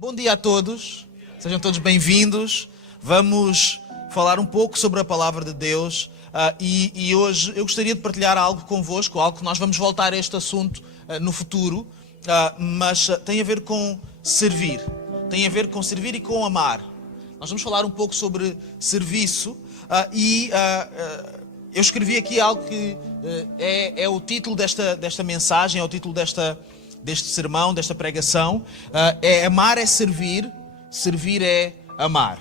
Bom dia a todos, sejam todos bem-vindos. Vamos falar um pouco sobre a palavra de Deus e hoje eu gostaria de partilhar algo convosco, algo que nós vamos voltar a este assunto no futuro, mas tem a ver com servir, tem a ver com servir e com amar. Nós vamos falar um pouco sobre serviço eu escrevi aqui algo que é o título desta mensagem, é o título deste sermão, desta pregação. Amar é servir, servir é amar.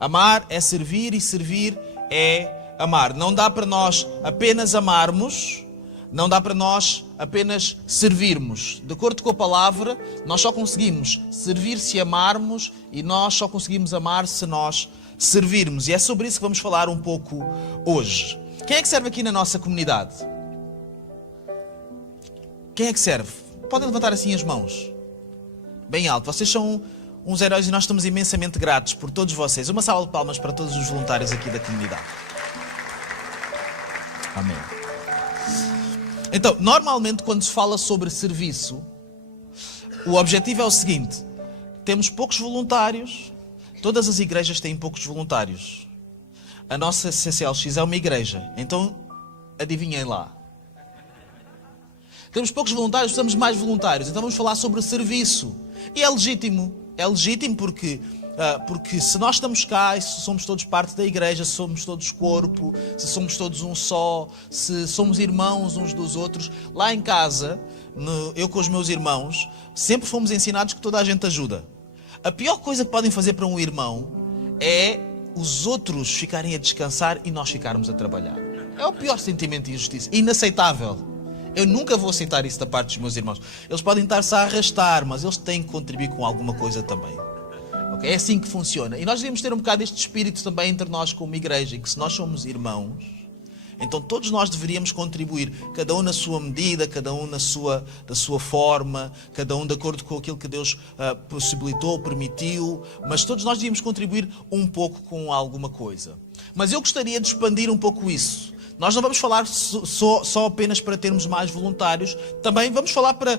Amar é servir e servir é amar. Não dá para nós apenas amarmos, não dá para nós apenas servirmos. De acordo com a palavra, nós só conseguimos servir se amarmos e nós só conseguimos amar se nós servirmos. E é sobre isso que vamos falar um pouco hoje. Quem é que serve aqui na nossa comunidade? Quem é que serve? Podem levantar assim as mãos. Bem alto. Vocês são uns heróis e nós estamos imensamente gratos por todos vocês. Uma salva de palmas para todos os voluntários aqui da comunidade. Amém. Então, normalmente quando se fala sobre serviço, o objetivo é o seguinte: temos poucos voluntários, todas as igrejas têm poucos voluntários. A nossa CCLX é uma igreja, então adivinhem lá. Temos poucos voluntários, precisamos de mais voluntários, então vamos falar sobre o serviço. E é legítimo porque se nós estamos cá e se somos todos parte da igreja, se somos todos corpo, se somos todos um só, se somos irmãos uns dos outros, lá em casa, eu com os meus irmãos, sempre fomos ensinados que toda a gente ajuda. A pior coisa que podem fazer para um irmão é os outros ficarem a descansar e nós ficarmos a trabalhar. É o pior sentimento de injustiça, inaceitável. Eu nunca vou aceitar isso da parte dos meus irmãos. Eles podem estar-se a arrastar, mas eles têm que contribuir com alguma coisa também. Okay? É assim que funciona. E nós devíamos ter um bocado este espírito também entre nós como igreja, em que se nós somos irmãos, então todos nós deveríamos contribuir, cada um na sua medida, cada um da sua forma, cada um de acordo com aquilo que Deus possibilitou, permitiu, mas todos nós devíamos contribuir um pouco com alguma coisa. Mas eu gostaria de expandir um pouco isso. Nós não vamos falar só apenas para termos mais voluntários, também vamos falar para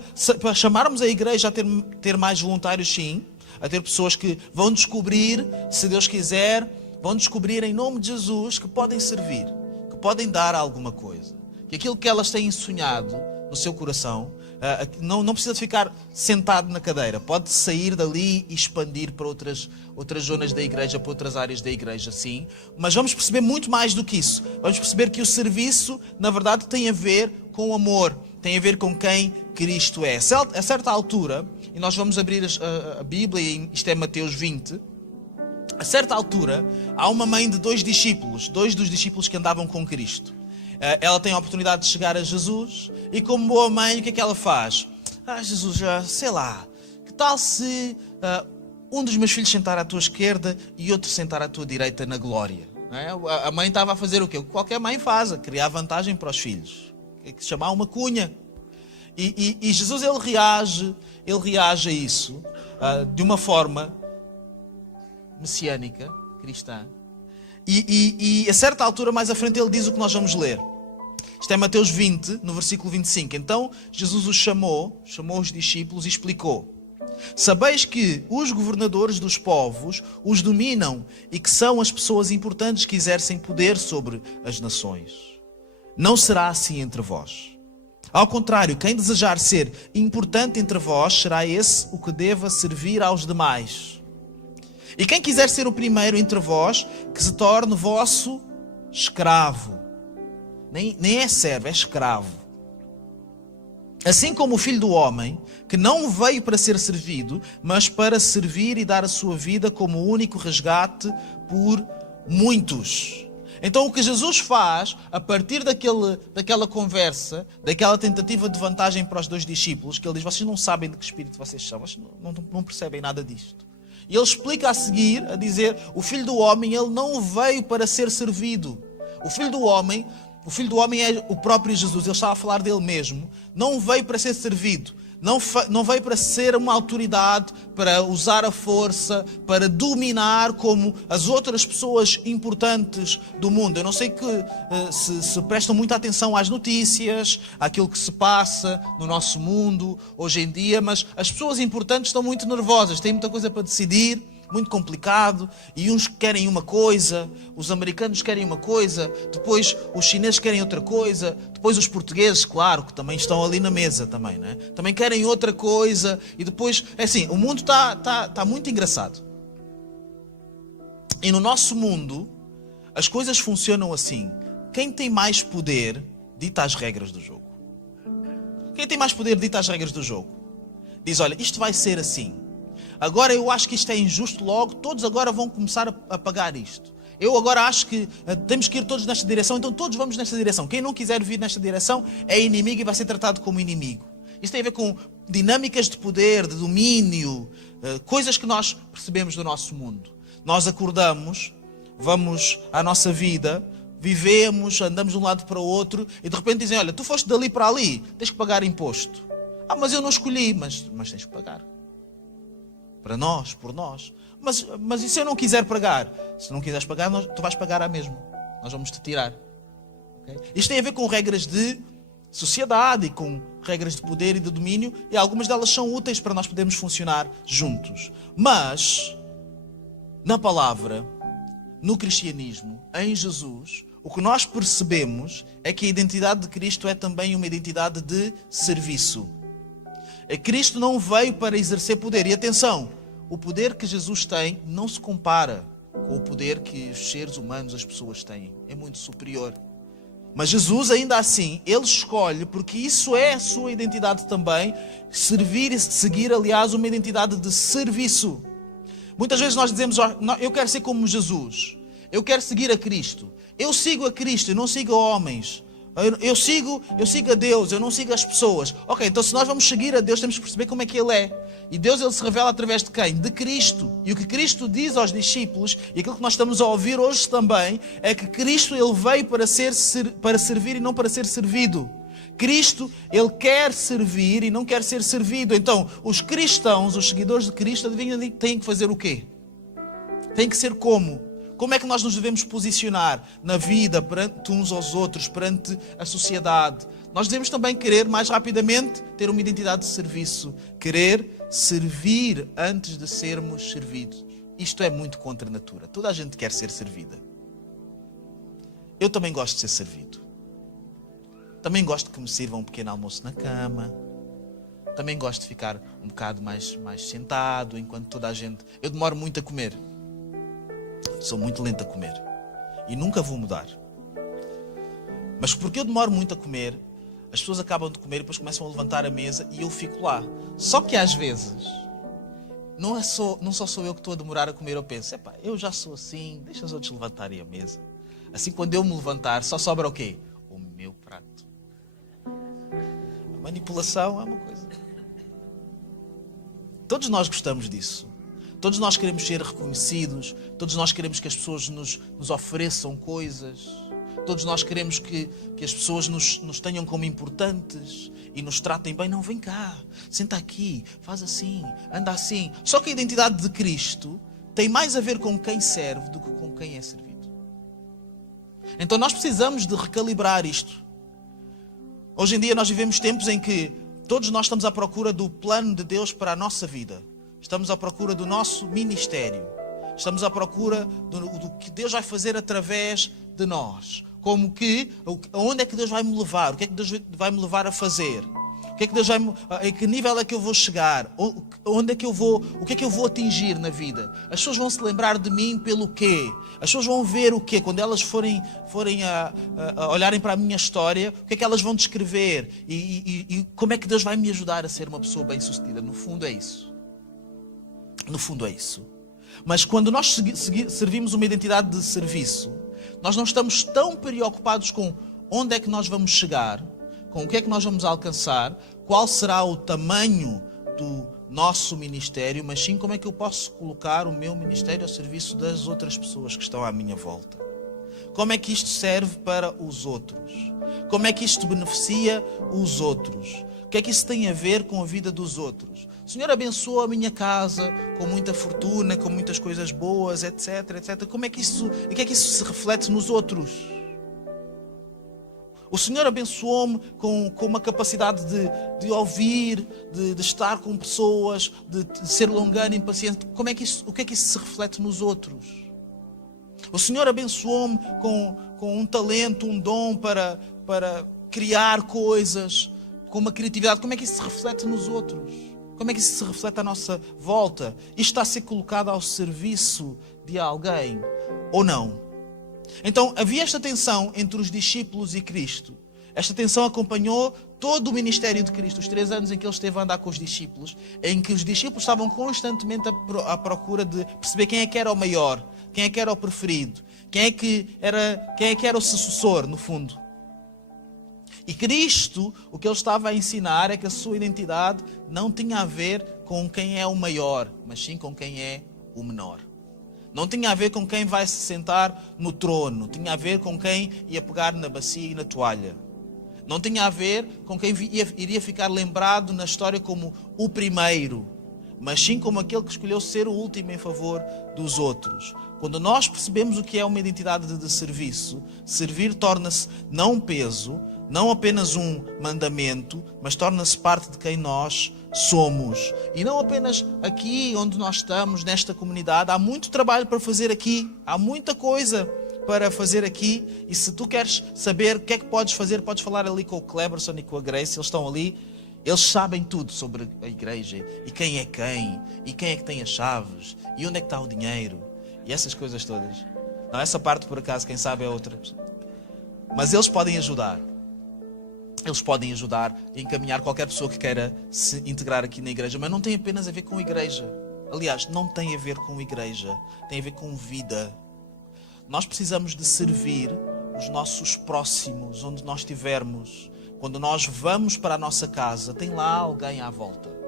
chamarmos a igreja a ter mais voluntários, sim, a ter pessoas que vão descobrir, se Deus quiser, vão descobrir em nome de Jesus que podem servir, que podem dar alguma coisa, que aquilo que elas têm sonhado no seu coração, não precisa ficar sentado na cadeira, pode sair dali e expandir para outras zonas da igreja, para outras áreas da igreja, sim. Mas vamos perceber muito mais do que isso. Vamos perceber que o serviço, na verdade, tem a ver com o amor, tem a ver com quem Cristo é. A certa altura, e nós vamos abrir a Bíblia, e isto é Mateus 20, a certa altura, há uma mãe de dois dos discípulos que andavam com Cristo. Ela tem a oportunidade de chegar a Jesus e, como boa mãe, o que é que ela faz? Jesus, sei lá, que tal se um dos meus filhos sentar à tua esquerda e outro sentar à tua direita na glória? Não é? A mãe estava a fazer o quê? O que qualquer mãe faz, a criar vantagem para os filhos. É que se chamar uma cunha. E Jesus, ele reage a isso de uma forma messiânica, cristã. E a certa altura, mais à frente, ele diz o que nós vamos ler. Isto é Mateus 20, no versículo 25. Então, Jesus os chamou os discípulos e explicou: sabeis que os governadores dos povos os dominam e que são as pessoas importantes que exercem poder sobre as nações. Não será assim entre vós. Ao contrário, quem desejar ser importante entre vós, será esse o que deva servir aos demais. E quem quiser ser o primeiro entre vós, que se torne vosso escravo. Nem é servo, é escravo. Assim como o Filho do Homem, que não veio para ser servido, mas para servir e dar a sua vida como único resgate por muitos. Então o que Jesus faz, a partir daquela conversa, daquela tentativa de vantagem para os dois discípulos, que ele diz: vocês não sabem de que espírito vocês são, vocês não percebem nada disto. E ele explica a seguir, a dizer: o Filho do Homem, ele não veio para ser servido. O Filho do Homem é o próprio Jesus, ele estava a falar dele mesmo. Não veio para ser servido, Não veio para ser uma autoridade, para usar a força, para dominar como as outras pessoas importantes do mundo. Eu não sei se prestam muita atenção às notícias, àquilo que se passa no nosso mundo hoje em dia, mas as pessoas importantes estão muito nervosas, têm muita coisa para decidir, muito complicado, e uns querem uma coisa, os americanos querem uma coisa, depois os chineses querem outra coisa, depois os portugueses, claro, que também estão ali na mesa também, né? Também querem outra coisa, e depois, é assim, o mundo está muito engraçado. E no nosso mundo, as coisas funcionam assim. Quem tem mais poder dita as regras do jogo. Quem tem mais poder dita as regras do jogo. Diz, olha, isto vai ser assim. Agora eu acho que isto é injusto, logo todos agora vão começar a pagar isto. Eu agora acho que temos que ir todos nesta direção, então todos vamos nesta direção. Quem não quiser vir nesta direção é inimigo e vai ser tratado como inimigo. Isto tem a ver com dinâmicas de poder, de domínio, coisas que nós percebemos do nosso mundo. Nós acordamos, vamos à nossa vida, vivemos, andamos de um lado para o outro e de repente dizem, olha, tu foste dali para ali, tens que pagar imposto. Ah, mas eu não escolhi, mas tens que pagar. Para nós, por nós. Mas e se eu não quiser pagar? Se não quiseres pagar, tu vais pagar à mesma. Nós vamos te tirar. Okay? Isto tem a ver com regras de sociedade e com regras de poder e de domínio, e algumas delas são úteis para nós podermos funcionar juntos. Mas, na palavra, no cristianismo, em Jesus, o que nós percebemos é que a identidade de Cristo é também uma identidade de serviço. Cristo não veio para exercer poder. E atenção, o poder que Jesus tem não se compara com o poder que os seres humanos, as pessoas têm. É muito superior. Mas Jesus, ainda assim, Ele escolhe, porque isso é a sua identidade também, servir e seguir, aliás, uma identidade de serviço. Muitas vezes nós dizemos, eu quero ser como Jesus. Eu quero seguir a Cristo. Eu sigo a Cristo, eu não sigo a homens. Eu sigo a Deus, eu não sigo as pessoas. Ok, então se nós vamos seguir a Deus, temos que perceber como é que Ele é. E Deus, Ele se revela através de quem? De Cristo. E o que Cristo diz aos discípulos, e aquilo que nós estamos a ouvir hoje também, é que Cristo, Ele veio para servir e não para ser servido. Cristo, Ele quer servir e não quer ser servido. Então, os cristãos, os seguidores de Cristo, têm que fazer o quê? Têm que ser como? Como é que nós nos devemos posicionar na vida, perante uns aos outros, perante a sociedade? Nós devemos também querer, mais rapidamente, ter uma identidade de serviço. Querer servir antes de sermos servidos. Isto é muito contra a natura. Toda a gente quer ser servida. Eu também gosto de ser servido. Também gosto que me sirvam um pequeno almoço na cama. Também gosto de ficar um bocado mais sentado, enquanto toda a gente... Eu demoro muito a comer. Sou muito lento a comer. E nunca vou mudar. Mas porque eu demoro muito a comer, as pessoas acabam de comer e depois começam a levantar a mesa e eu fico lá. Só que às vezes, não só sou eu que estou a demorar a comer, eu penso, eu já sou assim, deixa os outros levantarem a mesa. Assim, quando eu me levantar, só sobra o quê? O meu prato. A manipulação é uma coisa. Todos nós gostamos disso. Todos nós queremos ser reconhecidos, todos nós queremos que as pessoas nos ofereçam coisas, todos nós queremos que as pessoas nos tenham como importantes e nos tratem bem. Não, vem cá, senta aqui, faz assim, anda assim. Só que a identidade de Cristo tem mais a ver com quem serve do que com quem é servido. Então nós precisamos de recalibrar isto. Hoje em dia nós vivemos tempos em que todos nós estamos à procura do plano de Deus para a nossa vida. Estamos à procura do nosso ministério. Estamos à procura do que Deus vai fazer através de nós. Como que, aonde é que Deus vai me levar? O que é que Deus vai me levar a fazer? O que é que Deus a que nível é que eu vou chegar? Onde é que eu vou? O que é que eu vou atingir na vida? As pessoas vão se lembrar de mim pelo quê? As pessoas vão ver o quê? Quando elas forem a olharem para a minha história, o que é que elas vão descrever? E como é que Deus vai me ajudar a ser uma pessoa bem-sucedida? No fundo é isso. No fundo é isso. Mas quando nós servimos uma identidade de serviço, nós não estamos tão preocupados com onde é que nós vamos chegar, com o que é que nós vamos alcançar, qual será o tamanho do nosso ministério, mas sim como é que eu posso colocar o meu ministério ao serviço das outras pessoas que estão à minha volta. Como é que isto serve para os outros? Como é que isto beneficia os outros? que é que isso tem a ver com a vida dos outros? O Senhor abençoou a minha casa com muita fortuna, com muitas coisas boas, etc, etc. Como é que isso, e que é que isso se reflete nos outros? O Senhor abençoou-me com uma capacidade de ouvir, de estar com pessoas, de ser longânimo, paciente. O que é que isso se reflete nos outros? O Senhor abençoou-me com um talento, um dom para criar coisas, com uma criatividade. Como é que isso se reflete nos outros? Como é que isso se reflete à nossa volta? Isto está a ser colocado ao serviço de alguém ou não? Então havia esta tensão entre os discípulos e Cristo. Esta tensão acompanhou todo o ministério de Cristo, os 3 anos em que ele esteve a andar com os discípulos, em que os discípulos estavam constantemente à procura de perceber quem é que era o maior, quem é que era o preferido, quem é que era o sucessor, no fundo. E Cristo, o que ele estava a ensinar é que a sua identidade não tinha a ver com quem é o maior, mas sim com quem é o menor. Não tinha a ver com quem vai se sentar no trono. Tinha a ver com quem ia pegar na bacia e na toalha. Não tinha a ver com quem iria ficar lembrado na história como o primeiro, mas sim como aquele que escolheu ser o último em favor dos outros. Quando nós percebemos o que é uma identidade de serviço, servir torna-se não um peso, não apenas um mandamento, mas torna-se parte de quem nós somos. E não apenas aqui onde nós estamos, nesta comunidade. Há muito trabalho para fazer aqui. Há muita coisa para fazer aqui. E se tu queres saber o que é que podes fazer, podes falar ali com o Cleberson e com a Grace. Eles estão ali. Eles sabem tudo sobre a igreja. E quem é que tem as chaves. E onde é que está o dinheiro. E essas coisas todas. Não, essa parte por acaso, quem sabe é outra. Mas eles podem ajudar. Eles podem ajudar a encaminhar qualquer pessoa que queira se integrar aqui na igreja. Mas não tem apenas a ver com igreja. Aliás, não tem a ver com igreja. Tem a ver com vida. Nós precisamos de servir os nossos próximos, onde nós estivermos. Quando nós vamos para a nossa casa, tem lá alguém à volta.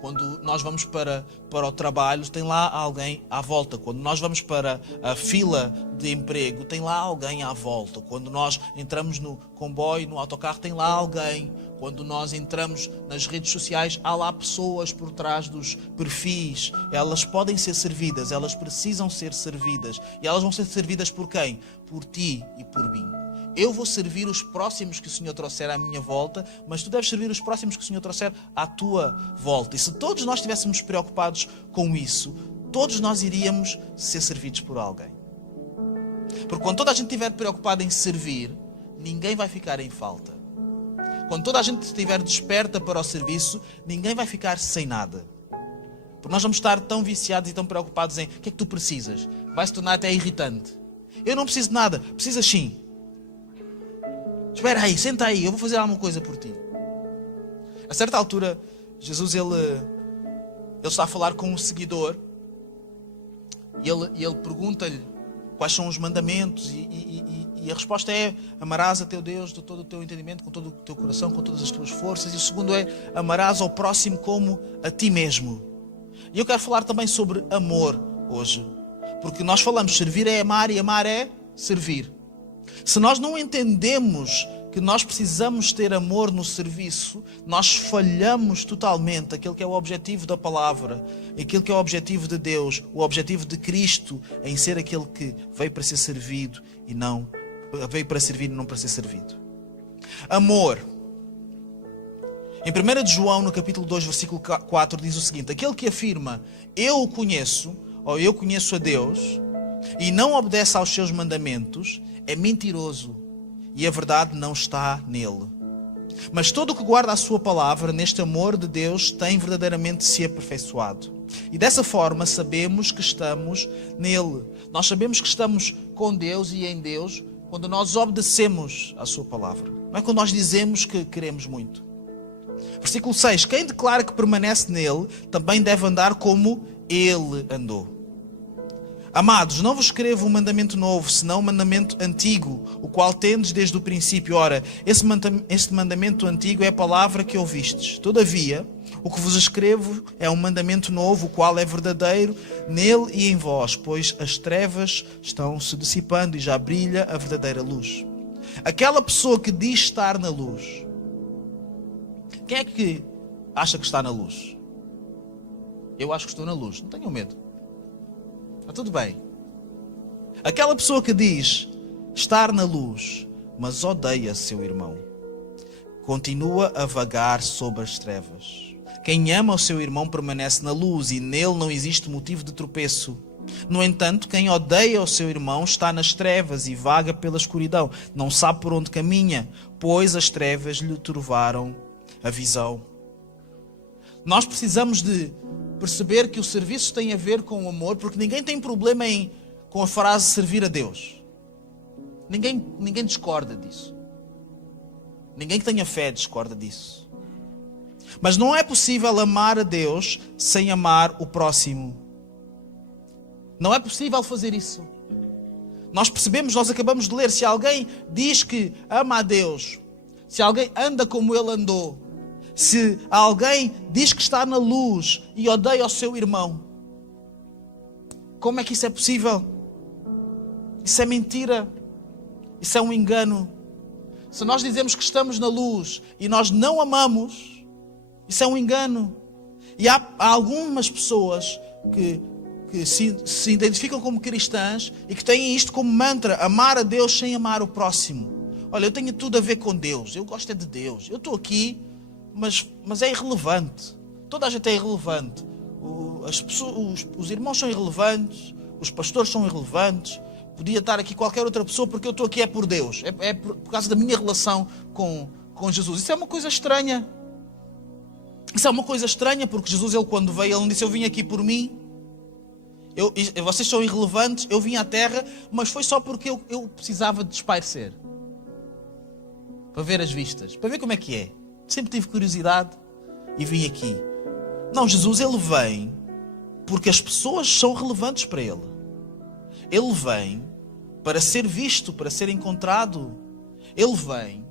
Quando nós vamos para o trabalho, tem lá alguém à volta. Quando nós vamos para a fila de emprego, tem lá alguém à volta. Quando nós entramos no comboio, no autocarro, tem lá alguém. Quando nós entramos nas redes sociais, há lá pessoas por trás dos perfis. Elas podem ser servidas, elas precisam ser servidas. E elas vão ser servidas por quem? Por ti e por mim. Eu vou servir os próximos que o Senhor trouxer à minha volta, mas tu deves servir os próximos que o Senhor trouxer à tua volta. E se todos nós estivéssemos preocupados com isso, todos nós iríamos ser servidos por alguém. Porque quando toda a gente estiver preocupada em servir, ninguém vai ficar em falta. Quando toda a gente estiver desperta para o serviço, ninguém vai ficar sem nada. Porque nós vamos estar tão viciados e tão preocupados em o que é que tu precisas. Vai se tornar até irritante. Eu não preciso de nada, precisas sim. Espera aí, senta aí, eu vou fazer alguma coisa por ti. A certa altura, Jesus ele está a falar com um seguidor e ele pergunta-lhe quais são os mandamentos e a resposta é: amarás a teu Deus de todo o teu entendimento, com todo o teu coração, com todas as tuas forças. E o segundo é: amarás ao próximo como a ti mesmo. E eu quero falar também sobre amor hoje, porque nós falamos servir é amar e amar é servir. Se nós não entendemos que nós precisamos ter amor no serviço, nós falhamos totalmente aquilo que é o objetivo da palavra, aquilo que é o objetivo de Deus, o objetivo de Cristo em ser aquele que veio para ser servido e não veio para servir e não para ser servido. Amor. Em 1 de João, no capítulo 2, versículo 4, diz o seguinte: aquele que afirma eu o conheço, ou eu conheço a Deus, e não obedece aos seus mandamentos, é mentiroso e a verdade não está nele. Mas todo o que guarda a sua palavra, neste amor de Deus, tem verdadeiramente se aperfeiçoado. E dessa forma sabemos que estamos nele. Nós sabemos que estamos com Deus e em Deus quando nós obedecemos à sua palavra. Não é quando nós dizemos que queremos muito. Versículo 6. Quem declara que permanece nele, também deve andar como ele andou. Amados, não vos escrevo um mandamento novo, senão um mandamento antigo, o qual tendes desde o princípio. Ora, este mandamento antigo é a palavra que ouvistes. Todavia, o que vos escrevo é um mandamento novo, o qual é verdadeiro nele e em vós, pois as trevas estão se dissipando e já brilha a verdadeira luz. Aquela pessoa que diz estar na luz Quem é que acha que está na luz? Eu acho que estou na luz. Não tenham medo. Está tudo bem. Aquela pessoa que diz estar na luz, mas odeia seu irmão, continua a vagar sobre as trevas. Quem ama o seu irmão permanece na luz e nele não existe motivo de tropeço. No entanto, quem odeia o seu irmão está nas trevas e vaga pela escuridão. Não sabe por onde caminha, pois as trevas lhe turvaram a visão. Nós precisamos de perceber que o serviço tem a ver com o amor, porque ninguém tem problema com a frase servir a Deus. Ninguém discorda disso. Ninguém que tenha fé discorda disso. Mas não é possível amar a Deus sem amar o próximo. Não é possível fazer isso. Nós percebemos, nós acabamos de ler, se alguém diz que ama a Deus, se alguém anda como ele andou, se alguém diz que está na luz e odeia o seu irmão, como é que isso é possível? Isso é mentira. Isso é um engano. Se nós dizemos que estamos na luz e nós não amamos, isso é um engano. E há algumas pessoas que se identificam como cristãs e que têm isto como mantra: amar a Deus sem amar o próximo. Olha, eu tenho tudo a ver com Deus, eu gosto é de Deus, eu estou aqui, mas é irrelevante. Toda a gente é irrelevante. Os irmãos são irrelevantes, os pastores são irrelevantes. Podia estar aqui qualquer outra pessoa, porque eu estou aqui é por Deus, é por causa da minha relação com Jesus. Isso é uma coisa estranha. Isso é uma coisa estranha, porque Jesus, ele quando veio, ele não disse: eu vim aqui por mim. Vocês são irrelevantes, eu vim à terra, mas foi só porque eu precisava de espairecer. Para ver as vistas, para ver como é que é. Sempre tive curiosidade e vim aqui. Não, Jesus, ele vem porque as pessoas são relevantes para ele. Ele vem para ser visto, para ser encontrado. Ele vem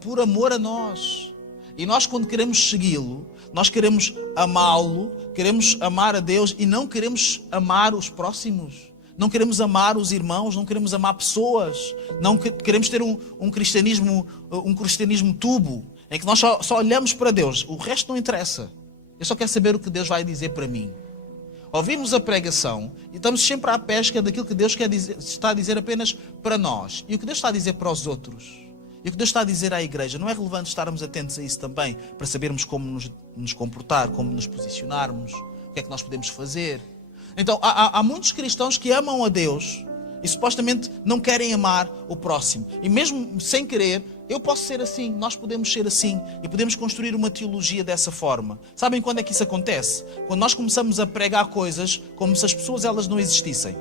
por amor a nós. E nós, quando queremos segui-lo, nós queremos amá-lo, queremos amar a Deus e não queremos amar os próximos. Não queremos amar os irmãos, não queremos amar pessoas. Não queremos ter um cristianismo tubo, em que nós só olhamos para Deus. O resto não interessa. Eu só quero saber o que Deus vai dizer para mim. Ouvimos a pregação e estamos sempre à pesca daquilo que Deus está a dizer apenas para nós. E o que Deus está a dizer para os outros. E o que Deus está a dizer à igreja. Não é relevante estarmos atentos a isso também, para sabermos como nos comportar, como nos posicionarmos, o que é que nós podemos fazer. Então, há muitos cristãos que amam a Deus e supostamente não querem amar o próximo. E mesmo sem querer, eu posso ser assim, nós podemos ser assim e podemos construir uma teologia dessa forma. Sabem quando é que isso acontece? Quando nós começamos a pregar coisas como se as pessoas elas não existissem.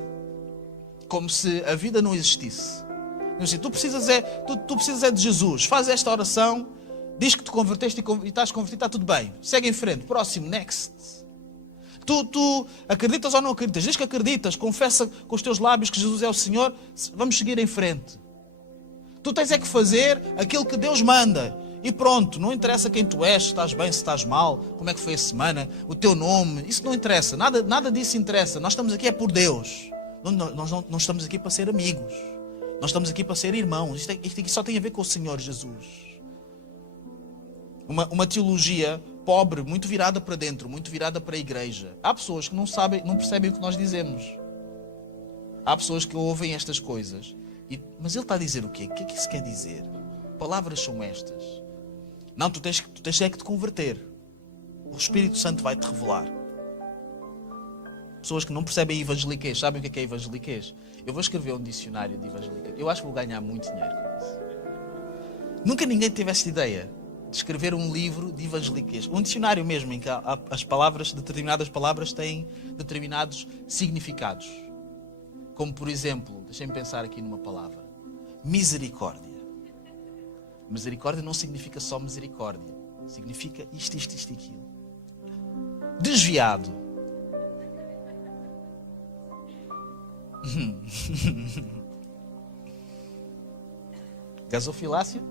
Como se a vida não existisse. Assim, tu precisas é de Jesus. Faz esta oração, diz que te converteste e estás convertido, está tudo bem. Segue em frente, próximo, next. Tu acreditas ou não acreditas? Diz que acreditas, confessa com os teus lábios que Jesus é o Senhor, vamos seguir em frente. Tu tens é que fazer aquilo que Deus manda. E pronto, não interessa quem tu és, se estás bem, se estás mal, como é que foi a semana, o teu nome, isso não interessa, nada disso interessa. Nós estamos aqui é por Deus. Nós não estamos aqui para ser amigos. Nós estamos aqui para ser irmãos. Isto aqui só tem a ver com o Senhor Jesus. Uma teologia pobre, muito virada para dentro, muito virada para a igreja. Há pessoas que não percebem o que nós dizemos. Há pessoas que ouvem estas coisas. Mas ele está a dizer o quê? O que é que isso quer dizer? Palavras são estas. Não, tu tens é que te converter. O Espírito Santo vai te revelar. Pessoas que não percebem evangeliquez, sabem o que é evangeliquez? Eu vou escrever um dicionário de evangeliquez. Eu acho que vou ganhar muito dinheiro com isso. Nunca ninguém teve esta ideia de escrever um livro de evangeliquez. Um dicionário mesmo, em que determinadas palavras têm determinados significados. Como, por exemplo, deixem-me pensar aqui numa palavra. Misericórdia. Misericórdia não significa só misericórdia. Significa isto e aquilo. Desviado. Gasofilácia.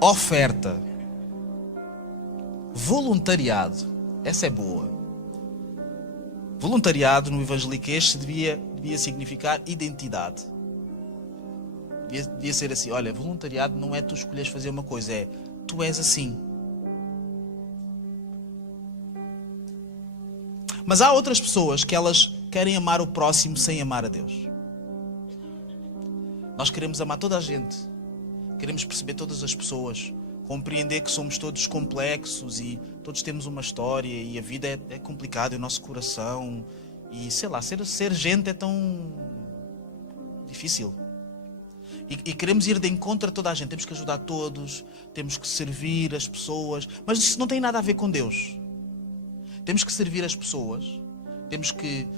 Oferta. Voluntariado. Essa é boa. Voluntariado no evangeliquez devia significar identidade. Devia ser assim, olha, voluntariado não é tu escolheres fazer uma coisa, é tu és assim. Mas há outras pessoas que elas querem amar o próximo sem amar a Deus. Nós queremos amar toda a gente. Queremos perceber todas as pessoas. Compreender que somos todos complexos e todos temos uma história e a vida é complicada e o nosso coração. E sei lá, ser gente é tão difícil. E queremos ir de encontro a toda a gente. Temos que ajudar todos. Temos que servir as pessoas. Mas isso não tem nada a ver com Deus. Temos que servir as pessoas, temos que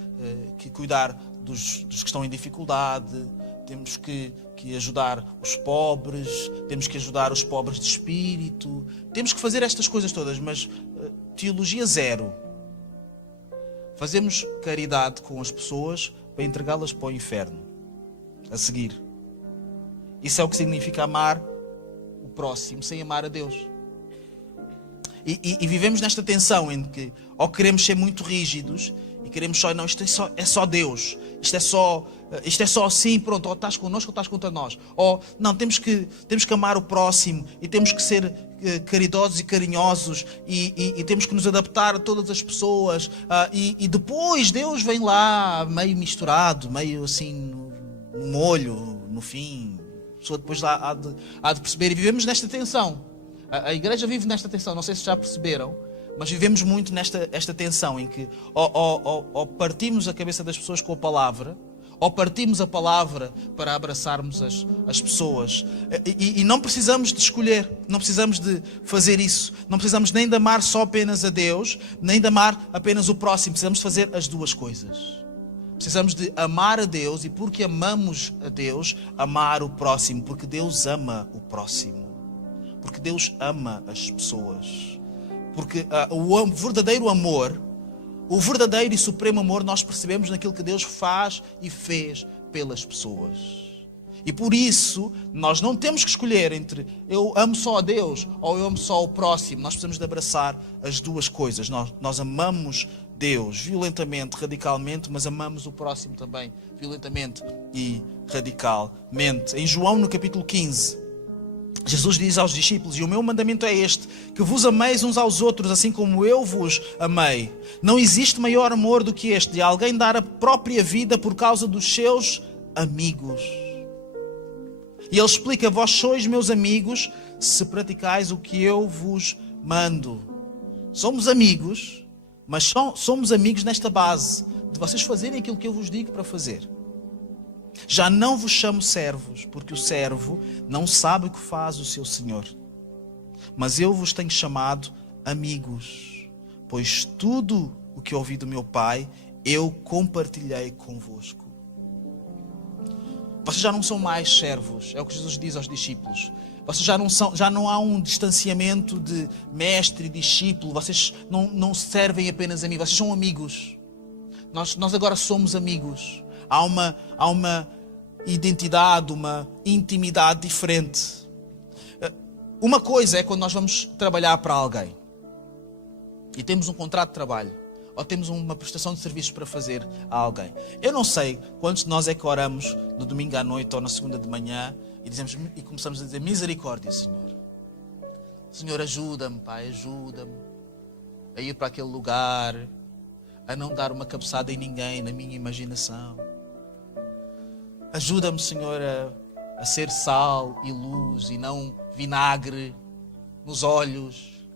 cuidar dos que estão em dificuldade, temos que ajudar os pobres, temos que ajudar os pobres de espírito, temos que fazer estas coisas todas, mas teologia zero. Fazemos caridade com as pessoas para entregá-las para o inferno, a seguir. Isso é o que significa amar o próximo sem amar a Deus. E vivemos nesta tensão em que ou queremos ser muito rígidos e queremos só, não, isto é só Deus, isto é só assim, pronto, ou estás connosco ou estás contra nós. Ou não, temos que amar o próximo e temos que ser caridosos e carinhosos e temos que nos adaptar a todas as pessoas. E depois Deus vem lá meio misturado, meio assim no molho, no fim. A pessoa depois lá há de perceber, e vivemos nesta tensão. A igreja vive nesta tensão, não sei se já perceberam, mas vivemos muito esta tensão em que ou partimos a cabeça das pessoas com a palavra, ou partimos a palavra para abraçarmos as pessoas. E não precisamos de escolher, não precisamos de fazer isso, não precisamos nem de amar só apenas a Deus, nem de amar apenas o próximo, precisamos de fazer as duas coisas. Precisamos de amar a Deus e porque amamos a Deus, amar o próximo, porque Deus ama o próximo. Porque Deus ama as pessoas. Porque o verdadeiro amor, o verdadeiro e supremo amor, nós percebemos naquilo que Deus faz e fez pelas pessoas. E por isso, nós não temos que escolher entre eu amo só a Deus ou eu amo só o próximo. Nós precisamos de abraçar as duas coisas. Nós amamos Deus violentamente, radicalmente, mas amamos o próximo também violentamente e radicalmente. Em João, no capítulo 15, Jesus diz aos discípulos: e o meu mandamento é este, que vos ameis uns aos outros, assim como eu vos amei. Não existe maior amor do que este, de alguém dar a própria vida por causa dos seus amigos. E ele explica: vós sois meus amigos, se praticais o que eu vos mando. Somos amigos, mas somos amigos nesta base, de vocês fazerem aquilo que eu vos digo para fazer. Já não vos chamo servos, porque o servo não sabe o que faz o seu senhor. Mas eu vos tenho chamado amigos, pois tudo o que ouvi do meu Pai, eu compartilhei convosco. Vocês já não são mais servos, é o que Jesus diz aos discípulos. Vocês já não há um distanciamento de mestre e discípulo. Vocês não servem apenas a mim, vocês são amigos. Nós agora somos amigos. Há uma identidade, uma intimidade diferente. Uma coisa é quando nós vamos trabalhar para alguém e temos um contrato de trabalho ou temos uma prestação de serviços para fazer a alguém. Eu não sei quantos de nós é que oramos no domingo à noite ou na segunda de manhã e começamos a dizer: misericórdia, Senhor. Senhor, ajuda-me, Pai, ajuda-me a ir para aquele lugar, a não dar uma cabeçada em ninguém, na minha imaginação. Ajuda-me, Senhor, a ser sal e luz e não vinagre nos olhos.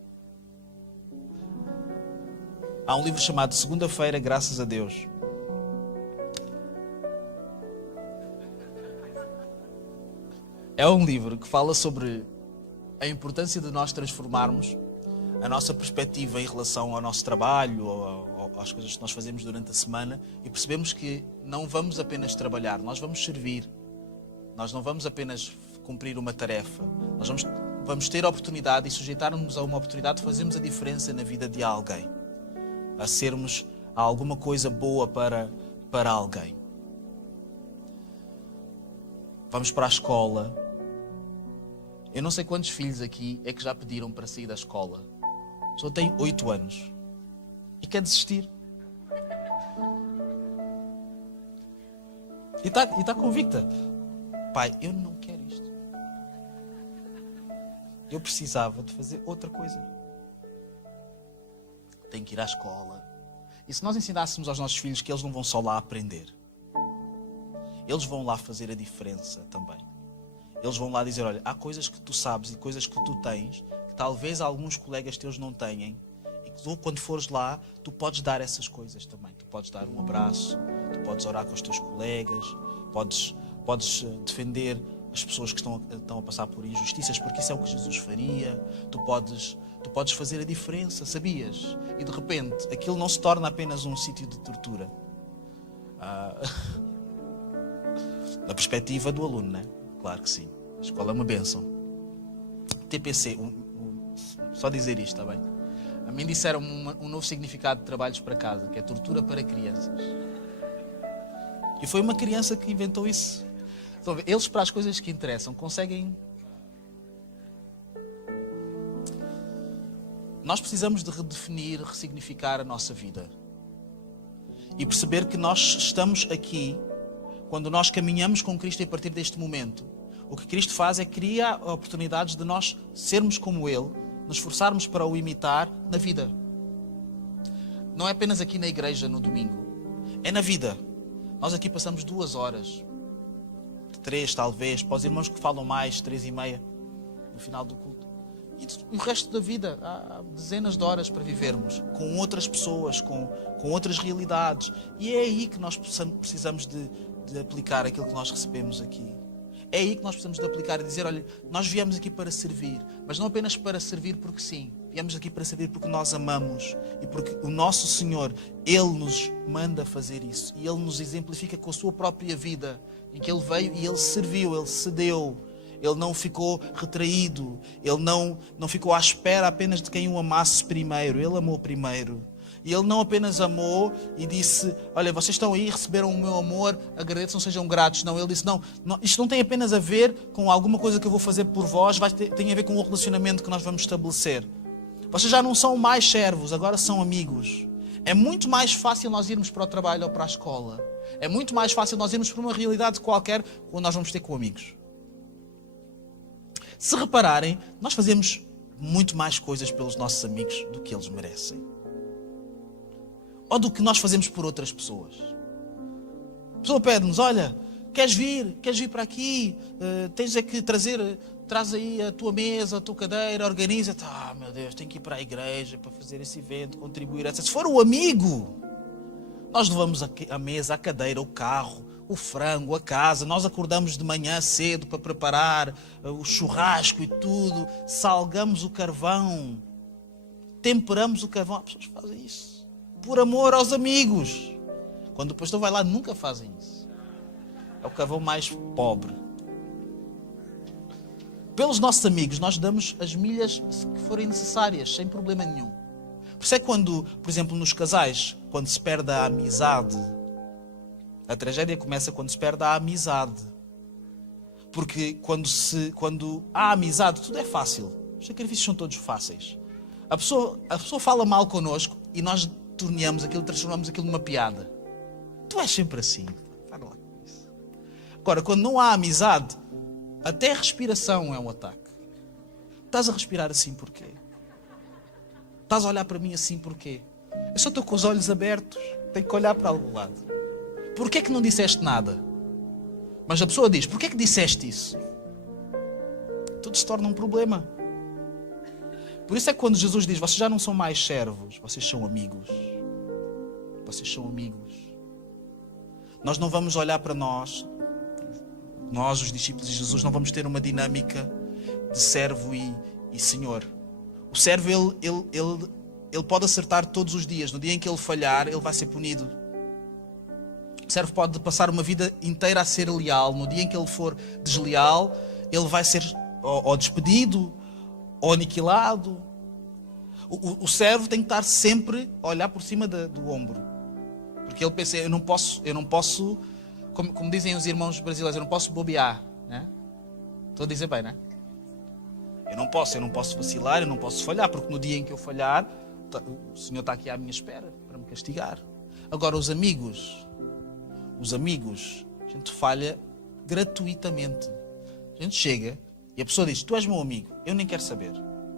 Há um livro chamado Segunda-feira, Graças a Deus. É um livro que fala sobre a importância de nós transformarmos a nossa perspectiva em relação ao nosso trabalho ou às coisas que nós fazemos durante a semana e percebemos que não vamos apenas trabalhar, nós vamos servir. Nós não vamos apenas cumprir uma tarefa. Nós vamos ter a oportunidade e sujeitar-nos a uma oportunidade de fazermos a diferença na vida de alguém. A sermos alguma coisa boa para alguém. Vamos para a escola. Eu não sei quantos filhos aqui é que já pediram para sair da escola. A pessoa tem 8 anos e quer desistir. E está convicta. Pai, eu não quero isto. eu precisava de fazer outra coisa. Tenho que ir à escola. E se nós ensinássemos aos nossos filhos que eles não vão só lá aprender, eles vão lá fazer a diferença também. Eles vão lá dizer, olha, há coisas que tu sabes e coisas que tu tens, que talvez alguns colegas teus não tenham, e que tu, quando fores lá, tu podes dar essas coisas também. Tu podes dar um abraço, tu podes orar com os teus colegas, podes defender as pessoas que estão a passar por injustiças, porque isso é o que Jesus faria. Tu podes fazer a diferença, sabias? E de repente, aquilo não se torna apenas um sítio de tortura. Da perspectiva do aluno, né? Claro que sim. A escola é uma bênção. TPC, só dizer isto, está bem? A mim disseram um novo significado de trabalhos para casa, que é tortura para crianças. E foi uma criança que inventou isso. Então, eles, para as coisas que interessam, conseguem... Nós precisamos de redefinir, ressignificar a nossa vida. E perceber que nós estamos aqui, quando nós caminhamos com Cristo a partir deste momento. O que Cristo faz é criar oportunidades de nós sermos como Ele, nos esforçarmos para o imitar na vida. Não é apenas aqui na igreja, no domingo. É na vida. Nós aqui passamos 2 horas, 3 talvez, para os irmãos que falam mais, 3:30, no final do culto. E o resto da vida, há dezenas de horas para vivermos, com outras pessoas, com outras realidades. E é aí que nós precisamos de aplicar aquilo que nós recebemos aqui. É aí que nós precisamos de aplicar e dizer, olha, nós viemos aqui para servir, mas não apenas para servir porque sim. Viemos aqui para servir porque nós amamos e porque o nosso Senhor, Ele nos manda fazer isso. E Ele nos exemplifica com a sua própria vida, em que Ele veio e Ele serviu, Ele cedeu. Ele não ficou retraído, Ele não ficou à espera apenas de quem o amasse primeiro. Ele amou primeiro. E Ele não apenas amou e disse, olha, vocês estão aí, receberam o meu amor, agradeçam, sejam gratos. Não, Ele disse, não, isto não tem apenas a ver com alguma coisa que eu vou fazer por vós, tem a ver com o relacionamento que nós vamos estabelecer. Vocês já não são mais servos, agora são amigos. É muito mais fácil nós irmos para o trabalho ou para a escola. É muito mais fácil nós irmos para uma realidade qualquer onde nós vamos ter com amigos. Se repararem, nós fazemos muito mais coisas pelos nossos amigos do que eles merecem. Ou do que nós fazemos por outras pessoas. A pessoa pede-nos, olha, queres vir para aqui? Tens é que traz aí a tua mesa, a tua cadeira, organiza-te. Meu Deus, tenho que ir para a igreja para fazer esse evento, contribuir. Se for o amigo, nós levamos a mesa, a cadeira, o carro, o frango, a casa. Nós acordamos de manhã cedo para preparar o churrasco e tudo. Salgamos o carvão. Temperamos o carvão. As pessoas fazem isso por amor aos amigos. Quando o pastor vai lá, nunca fazem isso. É o carvão mais pobre. Pelos nossos amigos, nós damos as milhas que forem necessárias, sem problema nenhum. Por isso é quando, por exemplo, nos casais, quando se perde a amizade, a tragédia começa quando se perde a amizade. Porque quando há amizade, tudo é fácil. Os sacrifícios são todos fáceis. A pessoa fala mal connosco e nós transformamos aquilo numa piada. Tu és sempre assim. Para lá com isso. Agora, quando não há amizade, até a respiração é um ataque. Estás a respirar assim porquê? Estás a olhar para mim assim porquê? Eu só estou com os olhos abertos. Tenho que olhar para algum lado. Porquê que não disseste nada? Mas a pessoa diz, porquê que disseste isso? Tudo se torna um problema. Por isso é que quando Jesus diz, vocês já não são mais servos, vocês são amigos. Vocês são amigos. Nós não vamos olhar para nós, os discípulos de Jesus, não vamos ter uma dinâmica de servo e senhor. O servo, ele pode acertar todos os dias. No dia em que ele falhar, ele vai ser punido. O servo pode passar uma vida inteira a ser leal. No dia em que ele for desleal, ele vai ser ou despedido, ou aniquilado. O servo tem que estar sempre a olhar por cima do ombro. Porque ele pensa, eu não posso como dizem os irmãos brasileiros, eu não posso bobear. Né? Estou a dizer bem, não é? Eu não posso vacilar, eu não posso falhar, porque no dia em que eu falhar, o Senhor está aqui à minha espera para me castigar. Agora, os amigos, a gente falha gratuitamente. A gente chega E a pessoa diz, tu és meu amigo, eu nem quero saber.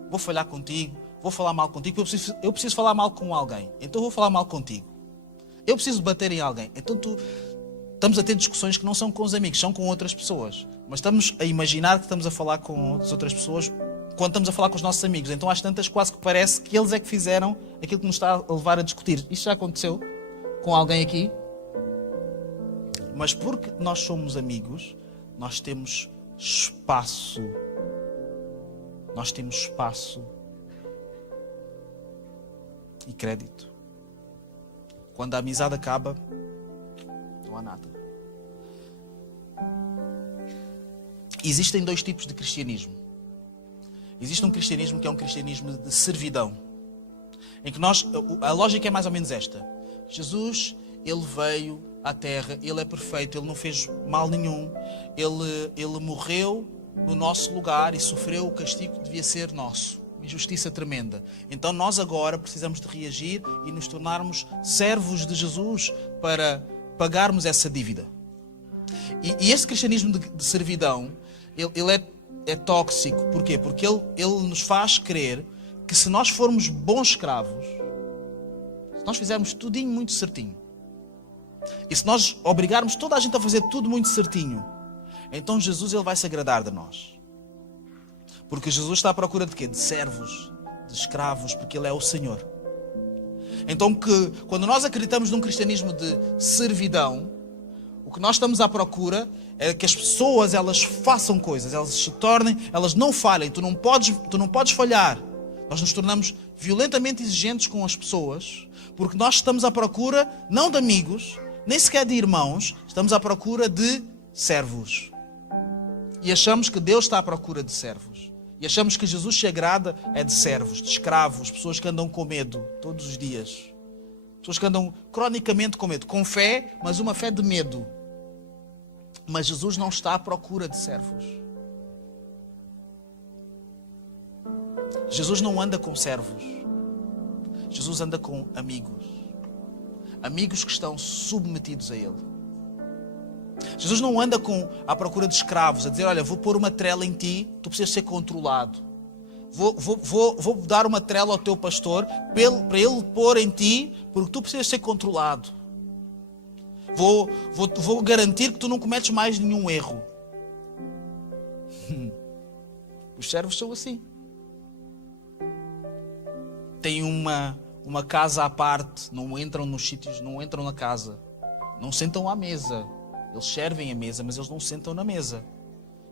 Vou falhar contigo, vou falar mal contigo, eu preciso falar mal com alguém. Então vou falar mal contigo. Eu preciso bater em alguém. Então estamos a ter discussões que não são com os amigos, são com outras pessoas. Mas estamos a imaginar que estamos a falar com as outras pessoas quando estamos a falar com os nossos amigos. Então às tantas quase que parece que eles é que fizeram aquilo que nos está a levar a discutir. Isto já aconteceu com alguém aqui? Mas porque nós somos amigos, nós temos espaço. Nós temos espaço e crédito. Quando a amizade acaba, não há nada. Existem dois tipos de cristianismo. Existe um cristianismo que é um cristianismo de servidão, em que a lógica é mais ou menos esta. Jesus, ele veio à Terra, ele é perfeito, ele não fez mal nenhum, ele morreu no nosso lugar e sofreu o castigo que devia ser nosso. Uma injustiça tremenda. Então nós agora precisamos de reagir e nos tornarmos servos de Jesus para pagarmos essa dívida. E esse cristianismo de servidão, ele é tóxico. Porquê? Porque ele nos faz crer que se nós formos bons escravos, se nós fizermos tudinho muito certinho, e se nós obrigarmos toda a gente a fazer tudo muito certinho, então Jesus ele vai se agradar de nós. Porque Jesus está à procura de quê? De servos, de escravos, porque Ele é o Senhor. Então quando nós acreditamos num cristianismo de servidão, o que nós estamos à procura é que as pessoas elas façam coisas, elas se tornem, elas não falhem, tu não podes falhar. Nós nos tornamos violentamente exigentes com as pessoas, porque nós estamos à procura não de amigos, nem sequer de irmãos, estamos à procura de servos. E achamos que Deus está à procura de servos. E achamos que Jesus se agrada é de servos, de escravos, pessoas que andam com medo todos os dias. Pessoas que andam cronicamente com medo, com fé, mas uma fé de medo. Mas Jesus não está à procura de servos. Jesus não anda com servos. Jesus anda com amigos. Amigos que estão submetidos a Ele. Jesus não anda à procura de escravos, a dizer, olha, vou pôr uma trela em ti, tu precisas ser controlado. Vou dar uma trela ao teu pastor para ele pôr em ti, porque tu precisas ser controlado. Vou garantir que tu não cometes mais nenhum erro. Os servos são assim. Têm uma casa à parte, não entram nos sítios, não entram na casa, não sentam à mesa. Eles servem a mesa, mas eles não sentam na mesa.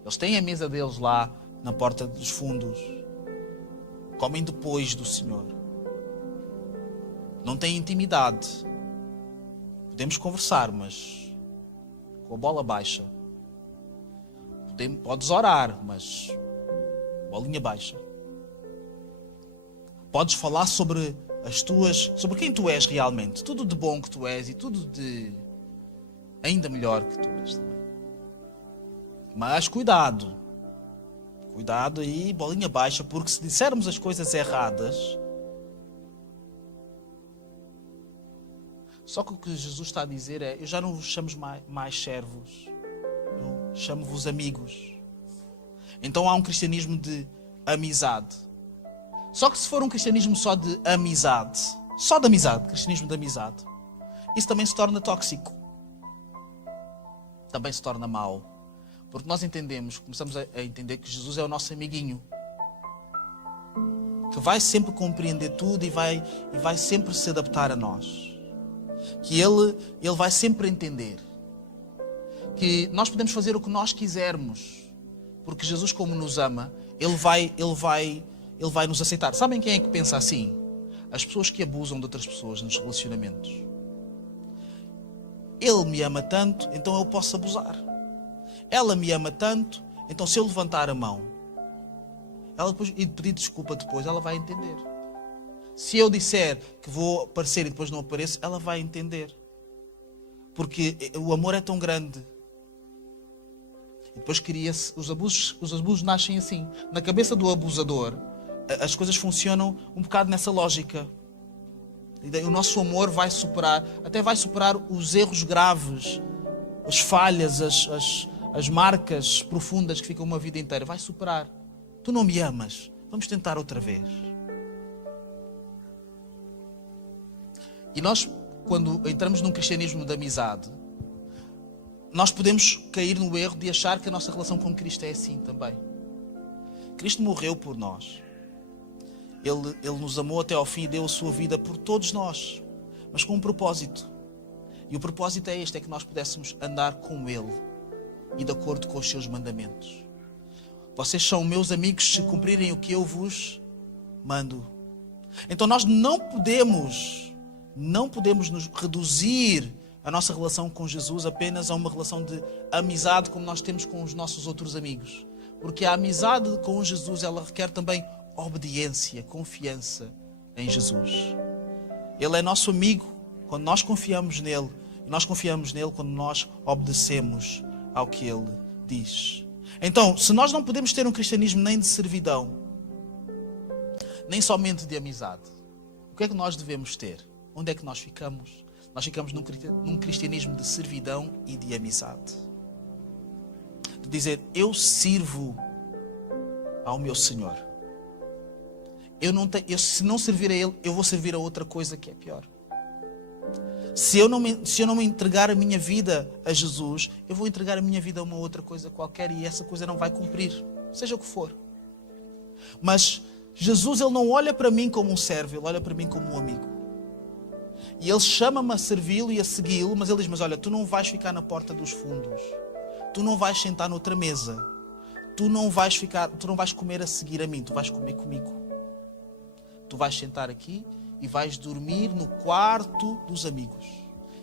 Eles têm a mesa deles lá, na porta dos fundos. Comem depois do Senhor. Não têm intimidade. Podemos conversar, mas com a bola baixa. Podes orar, mas bolinha baixa. Podes falar sobre quem tu és realmente. Tudo de bom que tu és e tudo de ainda melhor que tu és também. Mas cuidado aí, bolinha baixa, porque se dissermos as coisas erradas, só que o que Jesus está a dizer é, eu já não vos chamo mais servos, eu chamo-vos amigos. Então há um cristianismo de amizade. Só que se for um cristianismo só de amizade, cristianismo de amizade, isso também se torna tóxico. Também se torna mau. Porque nós começamos a entender que Jesus é o nosso amiguinho. Que vai sempre compreender tudo e vai sempre se adaptar a nós. Que Ele vai sempre entender. Que nós podemos fazer o que nós quisermos. Porque Jesus, como nos ama, Ele vai nos aceitar. Sabem quem é que pensa assim? As pessoas que abusam de outras pessoas nos relacionamentos. Ele me ama tanto, então eu posso abusar. Ela me ama tanto, então se eu levantar a mão e pedir desculpa depois, ela vai entender. Se eu disser que vou aparecer e depois não apareço, ela vai entender. Porque o amor é tão grande. E depois cria-se, os abusos nascem assim. Na cabeça do abusador, as coisas funcionam um bocado nessa lógica. O nosso amor vai superar os erros graves, as falhas, as marcas profundas que ficam uma vida inteira. Vai superar. Tu não me amas. Vamos tentar outra vez. E nós, quando entramos num cristianismo de amizade, nós podemos cair no erro de achar que a nossa relação com Cristo é assim também. Cristo morreu por nós. Ele nos amou até ao fim e deu a sua vida por todos nós, mas com um propósito. E o propósito é este, é que nós pudéssemos andar com Ele e de acordo com os seus mandamentos. Vocês são meus amigos se cumprirem o que eu vos mando. Então nós não podemos nos reduzir a nossa relação com Jesus apenas a uma relação de amizade como nós temos com os nossos outros amigos. Porque a amizade com Jesus, ela requer também obediência, confiança em Jesus. Ele é nosso amigo quando nós confiamos nele. E nós confiamos nele quando nós obedecemos ao que ele diz. Então, se nós não podemos ter um cristianismo nem de servidão, nem somente de amizade, o que é que nós devemos ter? Onde é que nós ficamos? Nós ficamos num cristianismo de servidão e de amizade. De dizer, eu sirvo ao meu Senhor. Se não servir a Ele, eu vou servir a outra coisa que é pior. Se eu não me entregar a minha vida a Jesus, eu vou entregar a minha vida a uma outra coisa qualquer e essa coisa não vai cumprir, seja o que for. Mas Jesus, Ele não olha para mim como um servo, Ele olha para mim como um amigo. E Ele chama-me a servi-lo e a segui-lo, mas Ele diz, mas olha, tu não vais ficar na porta dos fundos, tu não vais sentar noutra mesa, tu não vais comer a seguir a mim, tu vais comer comigo. Tu vais sentar aqui e vais dormir no quarto dos amigos.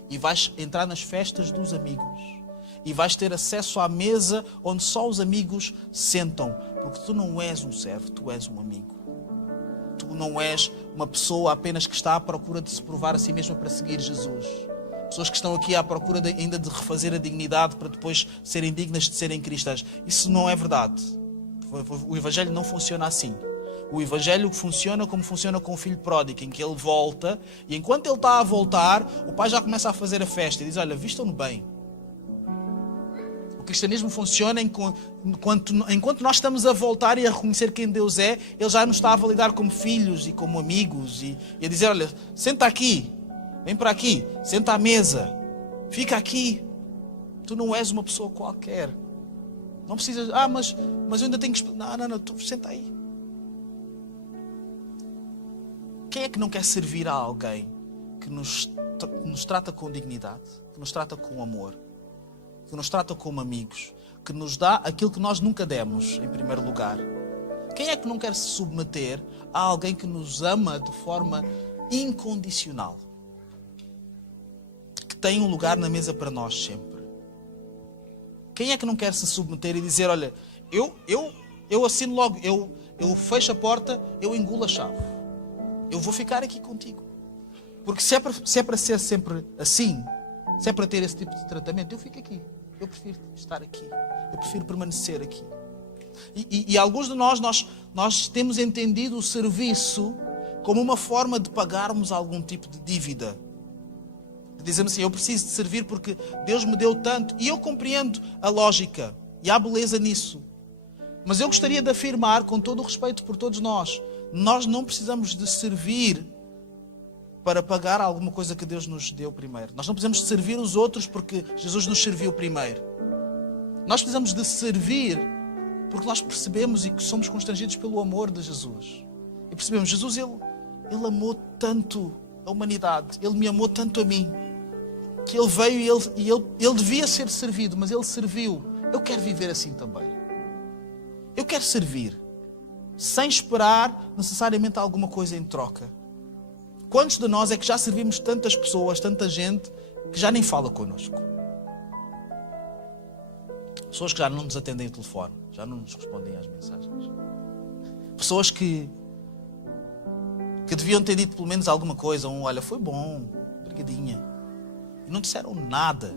E vais entrar nas festas dos amigos. E vais ter acesso à mesa onde só os amigos sentam. Porque tu não és um servo, tu és um amigo. Tu não és uma pessoa apenas que está à procura de se provar a si mesma para seguir Jesus. Pessoas que estão aqui à procura ainda de refazer a dignidade para depois serem dignas de serem cristãs. Isso não é verdade. O Evangelho não funciona assim. O Evangelho funciona como funciona com o filho pródigo, em que ele volta e enquanto ele está a voltar, o pai já começa a fazer a festa e diz, olha, vistam-no bem. O cristianismo funciona enquanto nós estamos a voltar e a reconhecer quem Deus é, Ele já nos está a validar como filhos e como amigos e a dizer, olha, senta aqui, vem para aqui, senta à mesa, fica aqui. Tu não és uma pessoa qualquer. Não precisas, mas eu ainda tenho que... Não, tu senta aí. Quem é que não quer servir a alguém que nos trata com dignidade, que nos trata com amor, que nos trata como amigos, que nos dá aquilo que nós nunca demos em primeiro lugar? Quem é que não quer se submeter a alguém que nos ama de forma incondicional? Que tem um lugar na mesa para nós sempre. Quem é que não quer se submeter e dizer, olha, eu assino logo, eu fecho a porta, eu engulo a chave. Eu vou ficar aqui contigo. Porque se é para ser sempre assim, se é para ter esse tipo de tratamento, eu fico aqui. Eu prefiro estar aqui. Eu prefiro permanecer aqui. E alguns de nós temos entendido o serviço como uma forma de pagarmos algum tipo de dívida. Dizemos assim, eu preciso de servir porque Deus me deu tanto. E eu compreendo a lógica. E há beleza nisso. Mas eu gostaria de afirmar, com todo o respeito por todos nós não precisamos de servir para pagar alguma coisa que Deus nos deu primeiro. Nós não precisamos de servir os outros porque Jesus nos serviu primeiro. Nós precisamos de servir porque nós percebemos e que somos constrangidos pelo amor de Jesus. E percebemos, Jesus, Ele amou tanto a humanidade, Ele me amou tanto a mim, que Ele veio e ele devia ser servido, mas Ele serviu. Eu quero viver assim também. Eu quero servir, sem esperar necessariamente alguma coisa em troca. Quantos de nós é que já servimos tantas pessoas, tanta gente, que já nem fala connosco? Pessoas que já não nos atendem o telefone, já não nos respondem às mensagens. Pessoas que deviam ter dito pelo menos alguma coisa, olha, foi bom, obrigadinha. E não disseram nada.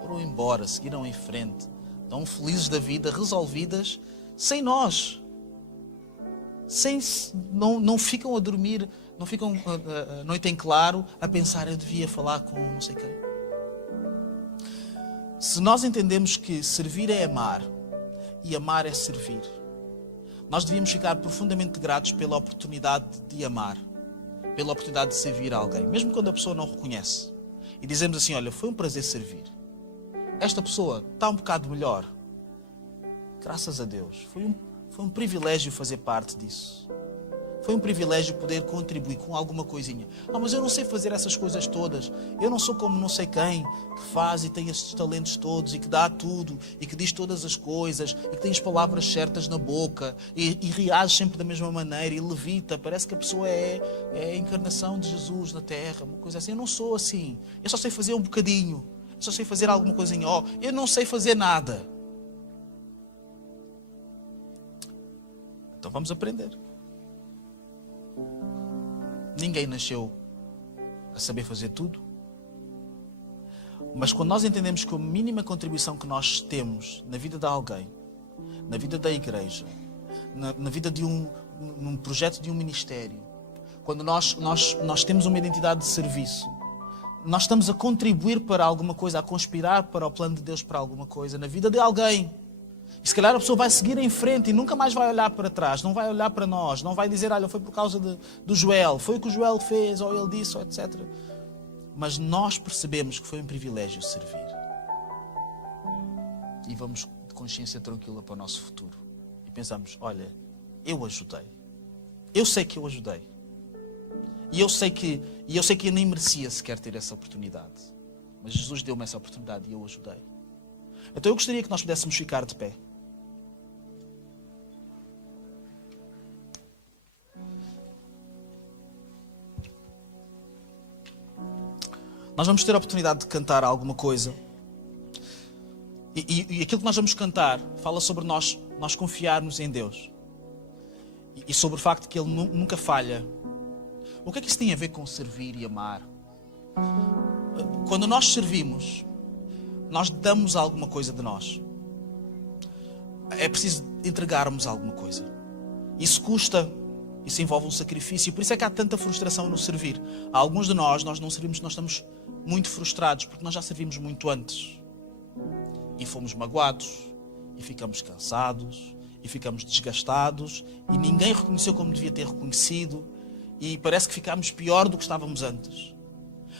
Foram embora, seguiram em frente. Estão felizes da vida, resolvidas, sem nós. Não ficam a dormir, não ficam a noite em claro a pensar, eu devia falar com não sei quem. Se nós entendemos que servir é amar e amar é servir, nós devíamos ficar profundamente gratos pela oportunidade de amar, pela oportunidade de servir a alguém, mesmo quando a pessoa não reconhece. E dizemos assim, olha, foi um prazer servir. Esta pessoa está um bocado melhor. Graças a Deus. Foi um privilégio fazer parte disso. Foi um privilégio poder contribuir com alguma coisinha. Mas eu não sei fazer essas coisas todas. Eu não sou como não sei quem, que faz e tem esses talentos todos e que dá tudo e que diz todas as coisas e que tem as palavras certas na boca e reage sempre da mesma maneira e levita. Parece que a pessoa é a encarnação de Jesus na terra, uma coisa assim. Eu não sou assim. Eu só sei fazer um bocadinho. Eu só sei fazer alguma coisinha. Eu não sei fazer nada. Então vamos aprender. Ninguém nasceu a saber fazer tudo. Mas quando nós entendemos que a mínima contribuição que nós temos na vida de alguém, na vida da igreja, na vida de num projeto de um ministério, quando nós temos uma identidade de serviço, nós estamos a contribuir para alguma coisa, a conspirar para o plano de Deus para alguma coisa, na vida de alguém. E se calhar a pessoa vai seguir em frente e nunca mais vai olhar para trás, não vai olhar para nós, não vai dizer, olha, foi por causa do Joel, foi o que o Joel fez, ou ele disse, ou etc. Mas nós percebemos que foi um privilégio servir. E vamos de consciência tranquila para o nosso futuro. E pensamos, olha, eu ajudei. Eu sei que eu ajudei. E eu sei que eu nem merecia sequer ter essa oportunidade. Mas Jesus deu-me essa oportunidade e eu ajudei. Então eu gostaria que nós pudéssemos ficar de pé. Nós vamos ter a oportunidade de cantar alguma coisa. E aquilo que nós vamos cantar fala sobre nós confiarmos em Deus. E sobre o facto que Ele nunca falha. O que é que isso tem a ver com servir e amar? Quando nós servimos, nós damos alguma coisa de nós. É preciso entregarmos alguma coisa. Isso custa, isso envolve um sacrifício. Por isso é que há tanta frustração no servir. Há alguns de nós não servimos, nós estamos muito frustrados, porque nós já servimos muito antes. E fomos magoados, e ficamos cansados, e ficamos desgastados, e ninguém reconheceu como devia ter reconhecido, e parece que ficámos pior do que estávamos antes.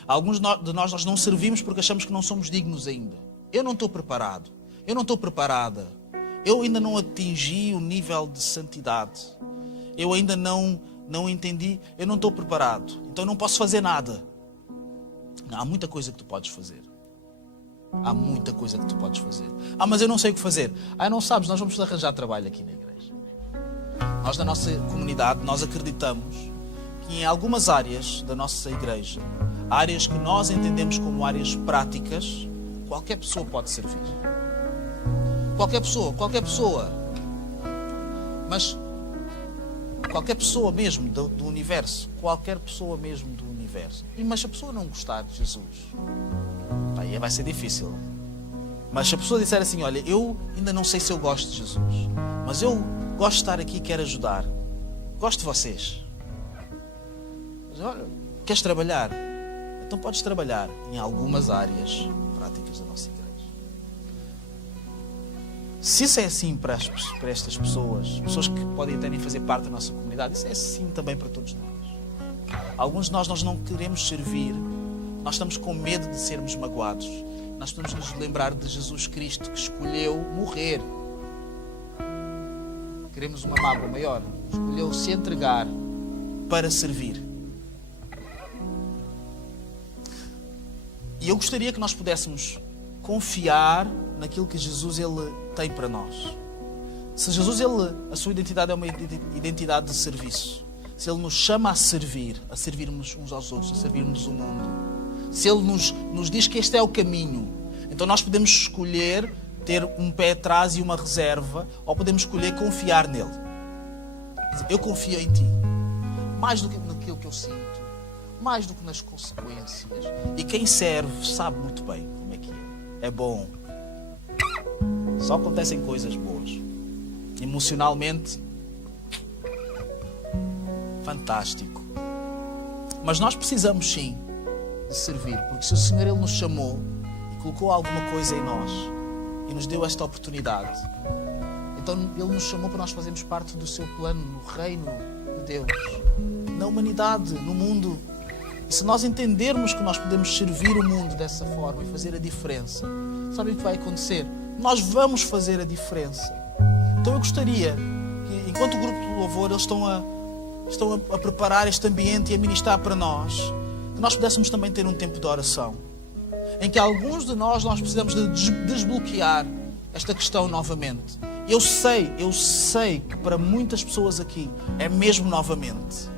Alguns de nós não servimos porque achamos que não somos dignos ainda. Eu não estou preparado. Eu não estou preparada. Eu ainda não atingi o nível de santidade. Eu ainda não entendi. Eu não estou preparado. Então não posso fazer nada. Há muita coisa que tu podes fazer. Há muita coisa que tu podes fazer. Mas eu não sei o que fazer. Não sabes, nós vamos arranjar trabalho aqui na igreja. Nós, na nossa comunidade, nós acreditamos que em algumas áreas da nossa igreja, áreas que nós entendemos como áreas práticas, qualquer pessoa pode servir. Qualquer pessoa. Mas qualquer pessoa mesmo do universo. Qualquer pessoa mesmo do universo. Mas se a pessoa não gostar de Jesus, aí vai ser difícil. Mas se a pessoa disser assim, olha, eu ainda não sei se eu gosto de Jesus, mas eu gosto de estar aqui e quero ajudar. Gosto de vocês. Mas olha, queres trabalhar? Então podes trabalhar em algumas áreas práticas da nossa igreja. Se isso é assim para estas pessoas que podem até nem fazer parte da nossa comunidade, isso é assim também para todos nós. Alguns de nós não queremos servir, nós estamos com medo de sermos magoados. Nós podemos nos lembrar de Jesus Cristo que escolheu morrer. Queremos uma mágoa maior. Escolheu se entregar para servir. E eu gostaria que nós pudéssemos confiar naquilo que Jesus ele tem para nós. Se Jesus a sua identidade é uma identidade de serviço, se Ele nos chama a servirmos uns aos outros, a servirmos o mundo, se Ele nos diz que este é o caminho, então nós podemos escolher ter um pé atrás e uma reserva, ou podemos escolher confiar nele. Eu confio em Ti, mais do que naquilo que eu sinto, mais do que nas consequências. E quem serve sabe muito bem como é que é. É bom. Só acontecem coisas boas. Emocionalmente, fantástico. Mas nós precisamos sim de servir, porque se o Senhor Ele nos chamou e colocou alguma coisa em nós e nos deu esta oportunidade. Então Ele nos chamou para nós fazermos parte do seu plano, no reino de Deus, na humanidade, no mundo. E se nós entendermos que nós podemos servir o mundo dessa forma e fazer a diferença, sabem o que vai acontecer? Nós vamos fazer a diferença. Então eu gostaria que, enquanto o grupo de louvor, eles estão a preparar este ambiente e a ministrar para nós, que nós pudéssemos também ter um tempo de oração, em que alguns de nós precisamos de desbloquear esta questão novamente. Eu sei que para muitas pessoas aqui é mesmo novamente.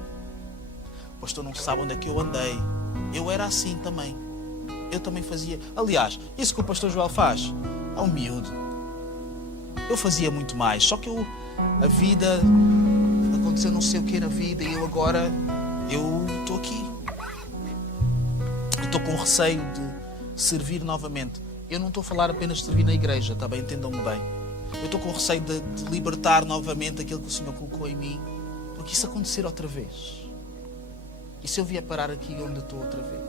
O pastor não sabe onde é que eu andei. Eu era assim também. Eu também fazia. Aliás, isso que o pastor Joel faz é um miúdo. Eu fazia muito mais. Só que a vida, aconteceu não sei o que na vida e eu estou aqui. Estou com receio de servir novamente. Eu não estou a falar apenas de servir na igreja, tá bem? Entendam-me bem. Eu estou com receio de libertar novamente aquilo que o Senhor colocou em mim, porque isso acontecer outra vez. E se eu vier parar aqui onde estou outra vez?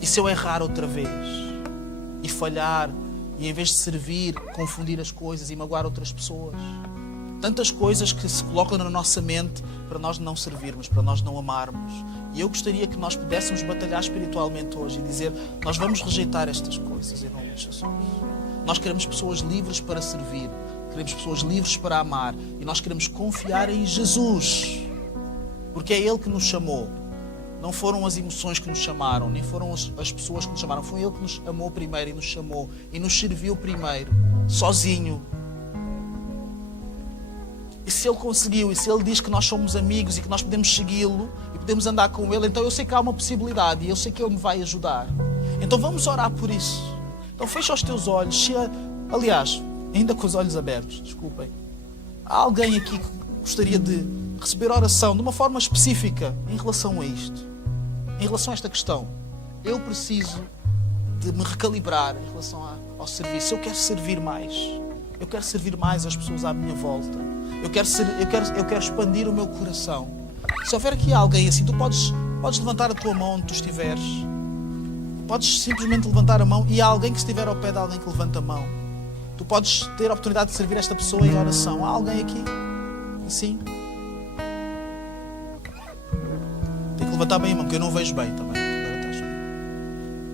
E se eu errar outra vez? E falhar? E em vez de servir, confundir as coisas e magoar outras pessoas? Tantas coisas que se colocam na nossa mente para nós não servirmos, para nós não amarmos. E eu gostaria que nós pudéssemos batalhar espiritualmente hoje e dizer: nós vamos rejeitar estas coisas em nome de Jesus. Nós queremos pessoas livres para servir, queremos pessoas livres para amar e nós queremos confiar em Jesus, porque é Ele que nos chamou. Não foram as emoções que nos chamaram, nem foram as pessoas que nos chamaram. Foi Ele que nos amou primeiro e nos chamou e nos serviu primeiro, sozinho. E se Ele conseguiu, e se Ele diz que nós somos amigos e que nós podemos segui-lo e podemos andar com Ele, então eu sei que há uma possibilidade e eu sei que Ele me vai ajudar. Então vamos orar por isso. Então fecha os teus olhos. Aliás, ainda com os olhos abertos, desculpem. Há alguém aqui que gostaria de receber oração de uma forma específica em relação a isto? Em relação a esta questão? Eu preciso de me recalibrar em relação ao serviço. Eu quero servir mais. Eu quero servir mais as pessoas à minha volta. Eu quero expandir o meu coração. Se houver aqui alguém assim, tu podes levantar a tua mão onde tu estiveres. Podes simplesmente levantar a mão e há alguém que estiver ao pé de alguém que levanta a mão. Tu podes ter a oportunidade de servir esta pessoa em oração. Há alguém aqui? Assim? Tem que levantar bem a mão, porque eu não vejo bem também.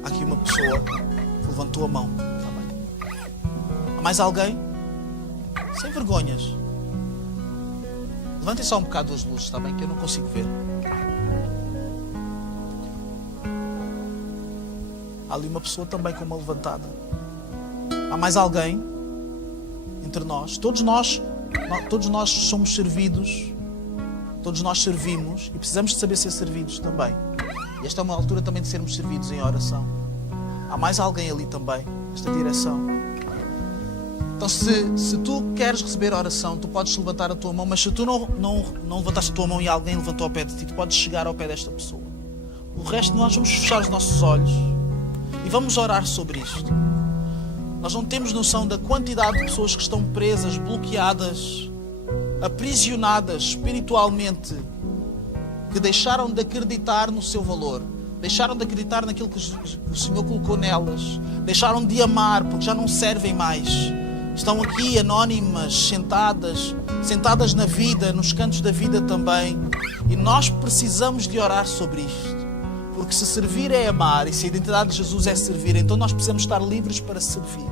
Há aqui uma pessoa que levantou a mão. Há mais alguém? Sem vergonhas. Levantem só um bocado as luzes, está bem? Que eu não consigo ver. Há ali uma pessoa também com uma levantada. Há mais alguém entre nós? Todos nós somos servidos. Todos nós servimos e precisamos de saber ser servidos também. E esta é uma altura também de sermos servidos em oração. Há mais alguém ali também, nesta direção. Então se tu queres receber oração, tu podes levantar a tua mão, mas se tu não levantaste a tua mão e alguém levantou ao pé de ti, tu podes chegar ao pé desta pessoa. O resto nós vamos fechar os nossos olhos e vamos orar sobre isto. Nós não temos noção da quantidade de pessoas que estão presas, bloqueadas, aprisionadas espiritualmente, que deixaram de acreditar no seu valor, deixaram de acreditar naquilo que o Senhor colocou nelas, deixaram de amar porque já não servem mais. Estão aqui anónimas, sentadas na vida, nos cantos da vida também. E nós precisamos de orar sobre isto. Porque se servir é amar e se a identidade de Jesus é servir, então nós precisamos estar livres para servir.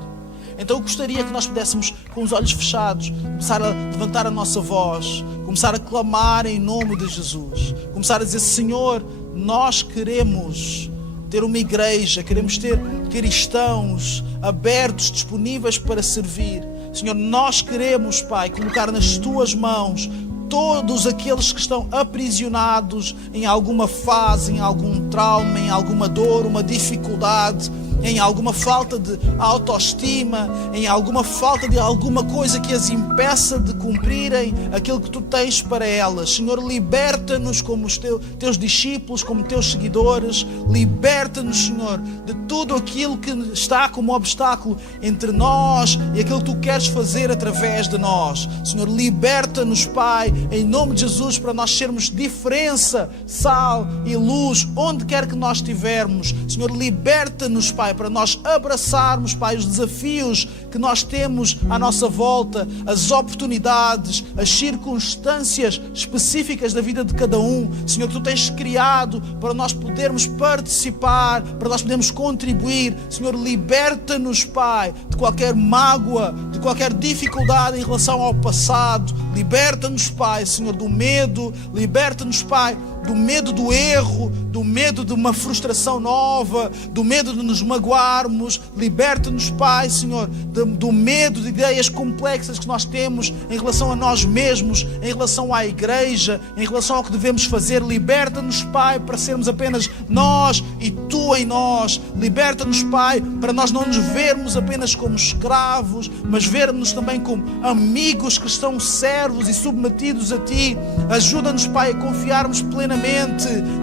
Então eu gostaria que nós pudéssemos, com os olhos fechados, começar a levantar a nossa voz, começar a clamar em nome de Jesus, começar a dizer: Senhor, nós queremos ter uma igreja, queremos ter cristãos abertos, disponíveis para servir. Senhor, nós queremos, Pai, colocar nas Tuas mãos todos aqueles que estão aprisionados em alguma fase, em algum trauma, em alguma dor, uma dificuldade, em alguma falta de autoestima, em alguma falta de alguma coisa que as impeça de cumprirem aquilo que Tu tens para elas. Senhor, liberta-nos como os Teus discípulos, como Teus seguidores. Liberta-nos, Senhor, de tudo aquilo que está como obstáculo entre nós e aquilo que Tu queres fazer através de nós. Senhor, liberta-nos, Pai, em nome de Jesus, para nós sermos diferença, sal e luz, onde quer que nós estivermos. Senhor, liberta-nos, Pai, para nós abraçarmos, Pai, os desafios que nós temos à nossa volta, as oportunidades, as circunstâncias específicas da vida de cada um, Senhor, que Tu tens criado para nós podermos participar, para nós podermos contribuir. Senhor, liberta-nos, Pai, de qualquer mágoa, de qualquer dificuldade em relação ao passado. Liberta-nos, Pai, Senhor, do medo. Liberta-nos, Pai, do medo do erro, do medo de uma frustração nova, do medo de nos magoarmos. Liberta-nos, Pai, Senhor, do medo de ideias complexas que nós temos em relação a nós mesmos, em relação à igreja, em relação ao que devemos fazer. Liberta-nos, Pai, para sermos apenas nós e Tu em nós. Liberta-nos, Pai, para nós não nos vermos apenas como escravos, mas vermos também como amigos que estão servos e submetidos a Ti. Ajuda-nos, Pai, a confiarmos plenamente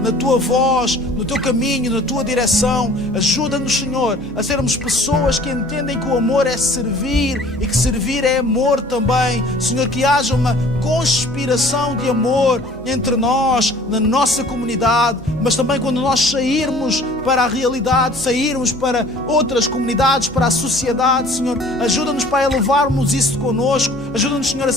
na Tua voz, no Teu caminho, na Tua direção. Ajuda-nos, Senhor, a sermos pessoas que entendem que o amor é servir e que servir é amor também. Senhor, que haja uma conspiração de amor entre nós, na nossa comunidade, mas também quando nós sairmos para a realidade, sairmos para outras comunidades, para a sociedade. Senhor, ajuda-nos, Pai, a levarmos isso connosco. Ajuda-nos, Senhor, a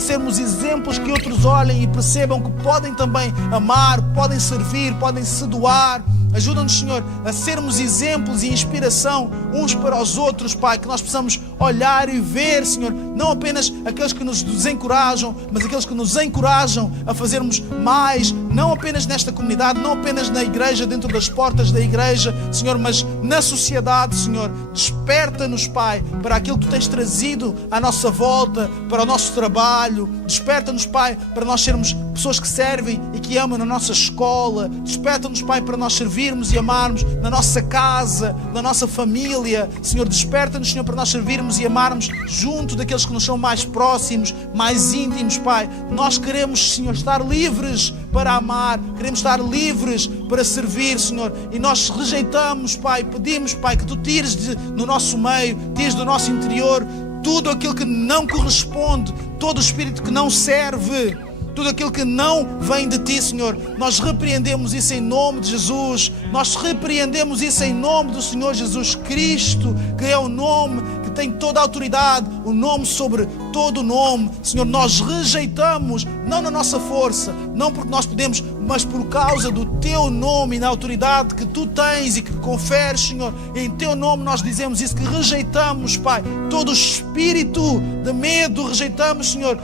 sermos exemplos que outros olhem e percebam que podem também amar, podem servir, podem se doar. Ajuda-nos, Senhor, a sermos exemplos e inspiração uns para os outros, Pai, que nós possamos olhar e ver, Senhor, não apenas aqueles que nos desencorajam, mas aqueles que nos encorajam a fazermos mais, não apenas nesta comunidade, não apenas na igreja, dentro das portas da igreja, Senhor, mas na sociedade, Senhor. Desperta-nos, Pai, para aquilo que Tu tens trazido à nossa volta, para o nosso trabalho. Desperta-nos, Pai, para nós sermos pessoas que servem e que amam na nossa escola. Desperta-nos, Pai, para nós servirmos e amarmos na nossa casa, na nossa família. Senhor, desperta-nos, Senhor, para nós servirmos e amarmos junto daqueles que nos são mais próximos, mais íntimos, Pai. Nós queremos, Senhor, estar livres para amar, queremos estar livres para servir, Senhor, e nós rejeitamos, Pai, pedimos, Pai, que Tu tires do nosso meio, tires do nosso interior tudo aquilo que não corresponde, todo o espírito que não serve, tudo aquilo que não vem de Ti, Senhor. Nós repreendemos isso em nome de Jesus. Nós repreendemos isso em nome do Senhor Jesus Cristo, que é o nome que tem toda a autoridade, o nome sobre todo o nome. Senhor, nós rejeitamos, não na nossa força, não porque nós podemos, mas por causa do Teu nome e da autoridade que Tu tens e que conferes, Senhor. Em Teu nome nós dizemos isso, que rejeitamos, Pai, todo o espírito de medo, rejeitamos, Senhor,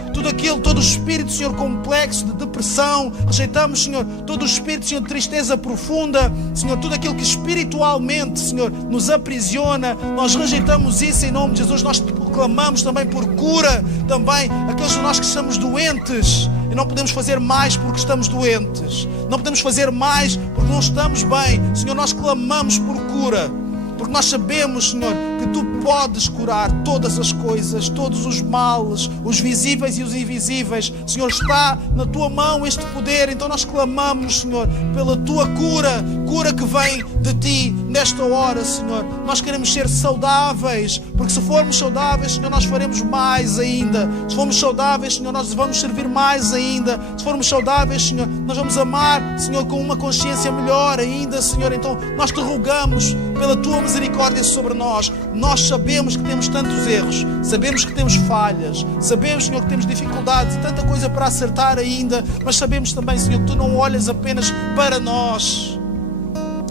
todo o espírito, Senhor, complexo de depressão, rejeitamos, Senhor, todo o espírito, Senhor, de tristeza profunda, Senhor, tudo aquilo que espiritualmente, Senhor, nos aprisiona. Nós rejeitamos isso em nome de Jesus. Nós Te proclamamos também por cura, também aqueles de nós que estamos doentes e não podemos fazer mais porque estamos doentes, não podemos fazer mais porque não estamos bem. Senhor, nós clamamos por cura, porque nós sabemos, Senhor, que Tu podes curar todas as coisas, todos os males, os visíveis e os invisíveis. Senhor, está na Tua mão este poder. Então nós clamamos, Senhor, pela Tua cura, cura que vem de Ti nesta hora, Senhor. Nós queremos ser saudáveis, porque se formos saudáveis, Senhor, nós faremos mais ainda. Se formos saudáveis, Senhor, nós vamos servir mais ainda. Se formos saudáveis, Senhor, nós vamos amar, Senhor, com uma consciência melhor ainda, Senhor. Então nós Te rogamos pela Tua misericórdia sobre nós. Nós sabemos que temos tantos erros, sabemos que temos falhas, sabemos, Senhor, que temos dificuldades e tanta coisa para acertar ainda, mas sabemos também, Senhor, que Tu não olhas apenas para nós.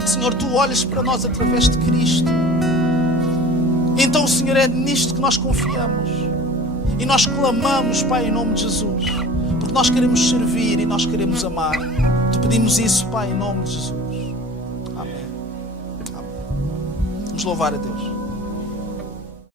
Senhor, Tu olhas para nós através de Cristo. Então, Senhor, é nisto que nós confiamos e nós clamamos, Pai, em nome de Jesus, porque nós queremos servir e nós queremos amar. Te pedimos isso, Pai, em nome de Jesus. Amém. Amém. Vamos louvar a Deus.